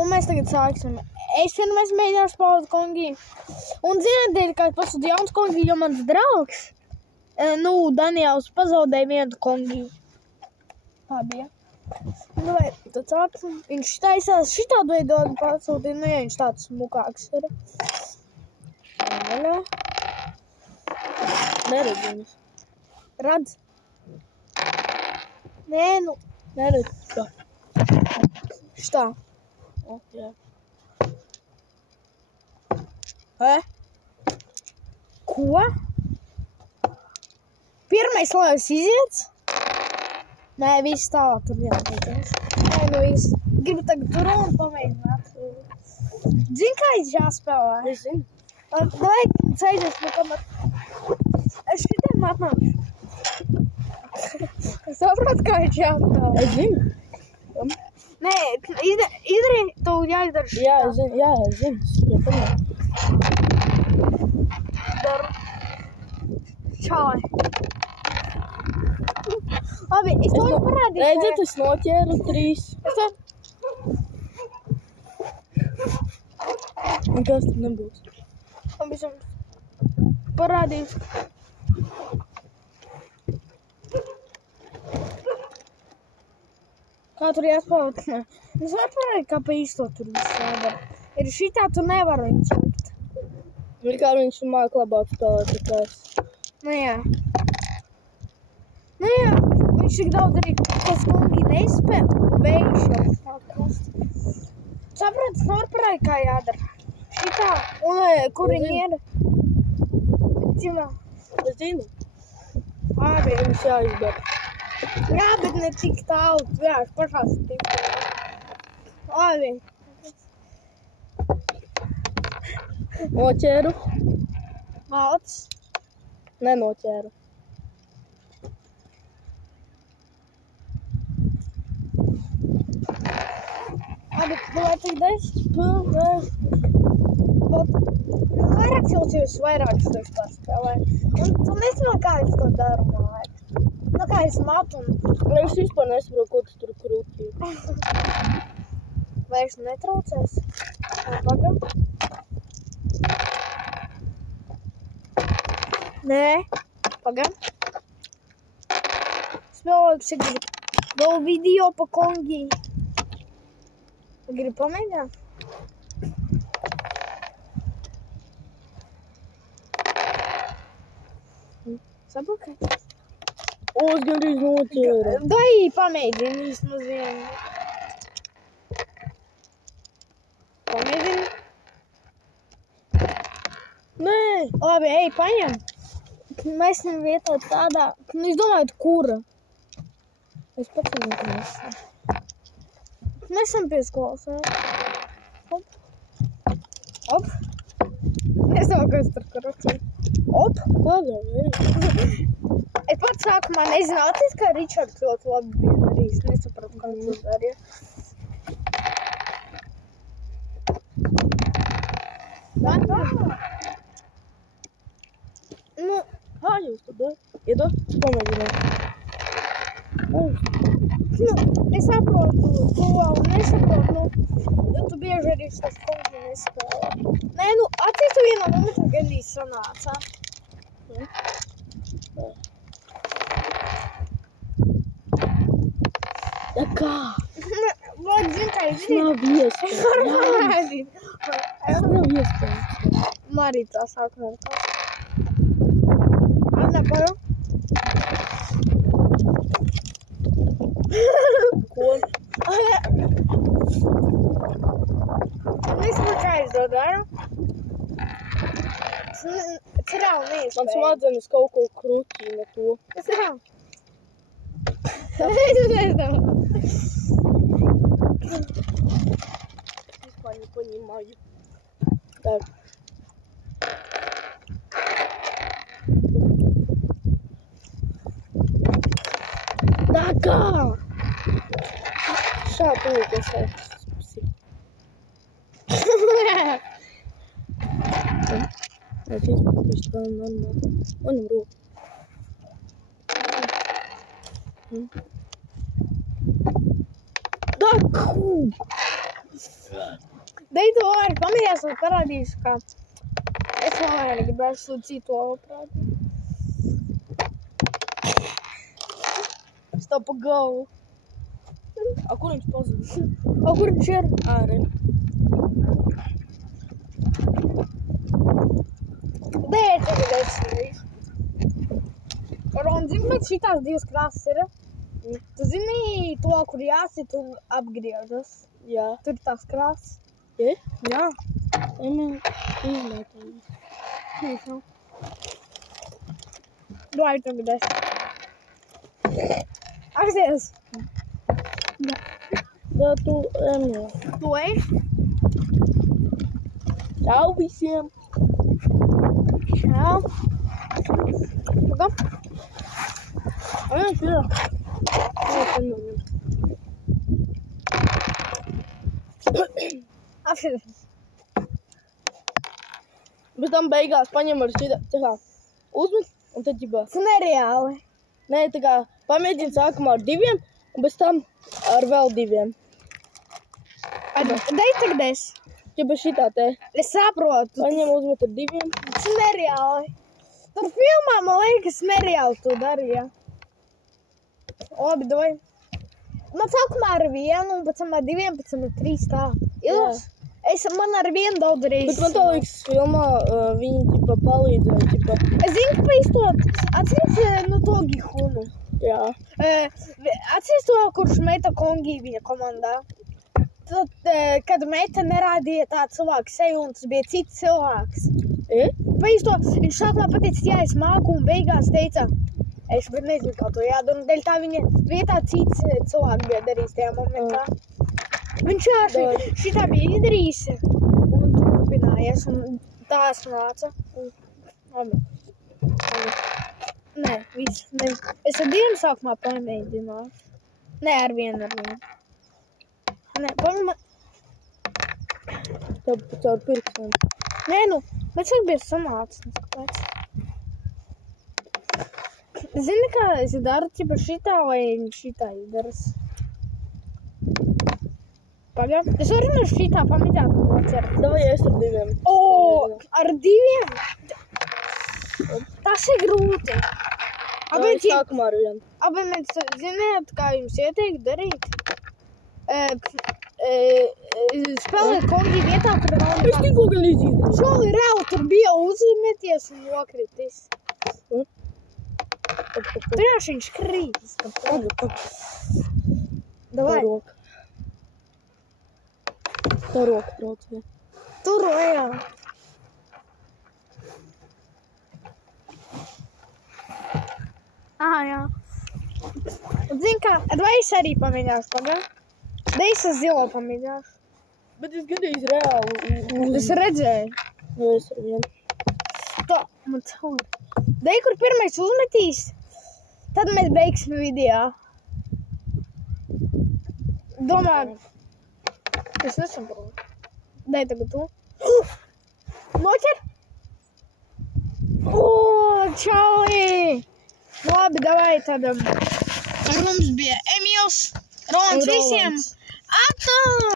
Un mēs tagad sāksim. Es vienmēr mēģināšu paudot kongi. Un zināt, dēļ, kā es pasūtu jauns kongi, jo mans draugs, Daniels pazaudēja vienu kongi. Tā bija. Nu, vai tad sāksim. Viņš taisās šitādu veidogu pasūtīt, ja viņš tāds smukāks ir. Vaļā. Neredz viņus. Radz. Nē, Neredz kā. Šitā. O, jā. Ko? Pirmais laivis iziets? Nē, viss tālāk tur jāpēc. Nē, viss. Gribu tagad tur un pamēģināt. Zini, kā viņš jāspēlē? Es zinu. Vai ceļas, kamēr... Es šitiem atnākšu. Es saprotu, kā viņš jāspēlē. Es zinu. Nē, izdarī, tu jāizdara šitā. Jā, es zinu. Jā, pamēģinu. Daru. Čālai. Labi, es to parādīju. Redzat, es noķēru 3. Nekas tur nebūs. Labi, es parādīšu. Kā tur jāspēlēt? Es varu parādīt, kā pa īsto tur viss jādara. Ir šitā, tu nevar viņu slikt. Kā viņš māk labāk spēlēt, tā es. Nu jā, viņš tik daudz arī, kas kongi nespēl, vējš jau tā krast. Saprāt, es varu parādīt, kā jādara. Šitā, un kur viņi ir? Cimā. Es zinu. Labi. Viņš jāizber. Jā, bet ne tik tālu. Jā, es pašā tik tālu. Labi. Noķēru. Malts. Nenoķēru. Labi, lai tagad es vairāk cilvēks, vairāk stūši pārspēlē. Un tu nezinu, kā es to daru, man liekas. Nu, kā es matu un... Es vispār nesaprotu, ko tu tur krūtī. Vai es netraucēs? Pagam. Nē. Pagam. Spēlēju, cik gribu. Vēl video pa kongi. Gribu pamēģināt? Sapratu? O, es gandrīz noķēru. Dai pamēģini vismaz vienu. Pamēģini? Nē. Labi, ej, paņem. Mēs esam vietā tādā, es domāju, kura. Es pats nezinu. Mēs esam pie skolas, ne? Hop. Hop. Es domāju, ka es tur karoci. Hop. Pagam, Es pats sākumā nezinātu, ka Ričards ļoti labi bija darījis. Nesapratu, kā to darīja. Nu, kā jūs to dod? Iedod? Pamēģināt. Es saprotu, tu vēl nesaprotu, jo tu bieži arī šos kongi nespēlē. Nē, atcīstu vienā momentā gandrīz sanāca. Ja kā? Vajag zin, kā Tas nav iespējams. Tas nav iespējams. Marī tā sākumā. Anna, paru? Ko? Nesaprotu, kā es to daru. Es reāli neiespēju. Man smadzenes kaut ko kruķina to. Es reāli. Es nezinu. Vispār nepoņemāju. Так. Да как? Шапку касается. Надеюсь, что нормально. Он вру. Да ку! Dei to vari pamēģinās un parādīšu, kā es vēl negribēšu citu parādīt. Stop pa galvu. A kur viņš pazuda? O, kur viņš ir? Ārē. Dēļ tagad es darīšu. Ron, zini, bet šitās divas krāsas ir? Tu zini to, kur jāsit un apgriežas? Jā. Tur ir tās krāsas. Ir? Jā. Izmētājums. Vai tagad es. Aksies! Da tu, Emīl. Tu ej? Čau visiem. Čau. Pagā. Jā, šitā. Aksies. Bet tam beigās paņem ar šitā, tā kā uzmet un tad ģibā. Tas nereāli. Nē, tā kā pamēģini sākumā ar 2 un bez tam ar vēl 2. Dei tagad es. Ģibā šitā te. Es saprotu. Paņem uzmet ar 2. Tas nereāli. Tur filmā, man liekas, nereāli to darīja. Labi, doj. Man sākumā ar 1, un pēc tam ar 2, pēc tam ar 3 tā. Ilgs. Man ar 1 daudz reizes. Bet man tā liekas filmā, viņi ģibā palīdzēja, ģibā. Es zinu, ka paistot, atceries no to Gihunu. Jā. Atceries to, kurš meta Kongi viņa komandā. Tad, kad meta nerādīja tā cilvēku seju, un tas bija cits cilvēks. Paistot, viņš sākumā pateica, jā, es māku, un beigās teica, es bet nezinu, kā to jādara, un dēļ tā viņa vietā cits cilvēks bija darījis tajā momentā. Viņš šitā bija izdarījis, un turpinājies, un tā es nāca. Labi. Nē, viss. Ne. Es ar 2 sākumā pamēģināšu. Nē, ar 1. Nē, pamēģināt. Tev caur pirkstiem. Nē, nu, bet šeit bija sanācis. Kāpēc? Zini, kā es daru, ķipa šitā vai šitā izdaras? Pagā. Es varu no šitā pamēģināt nocert. Davai es ar 2. O, ar 2? Tas ir grūti. Davai sākumā ar 1. Abi mēs ziniet, kā jums ieteikt darīt? Spēlēt Kongi vietā, kur nav Es tikko gan izdarīju. Šoli reāli tur bija uzmeties un nokritis. Pirms viņš krītis. Davai. Tā roka brauc, jā. Tur, jā. Jā. Zini kā, vai es arī pamēģināšu pagāju? Deis ar zilo pamēģināšu. Bet es gadījis reāli. Es redzēju. Jā, es ar 1. Tā, man cauri. Dei, kur pirmais uzmetīs, tad mēs beigsim video. Domā, es nesaprotu. Dei tagad tu. Noķer? Čali! Labi, davai tad. Ar mums bija Emīls, Rons visiem. Atā!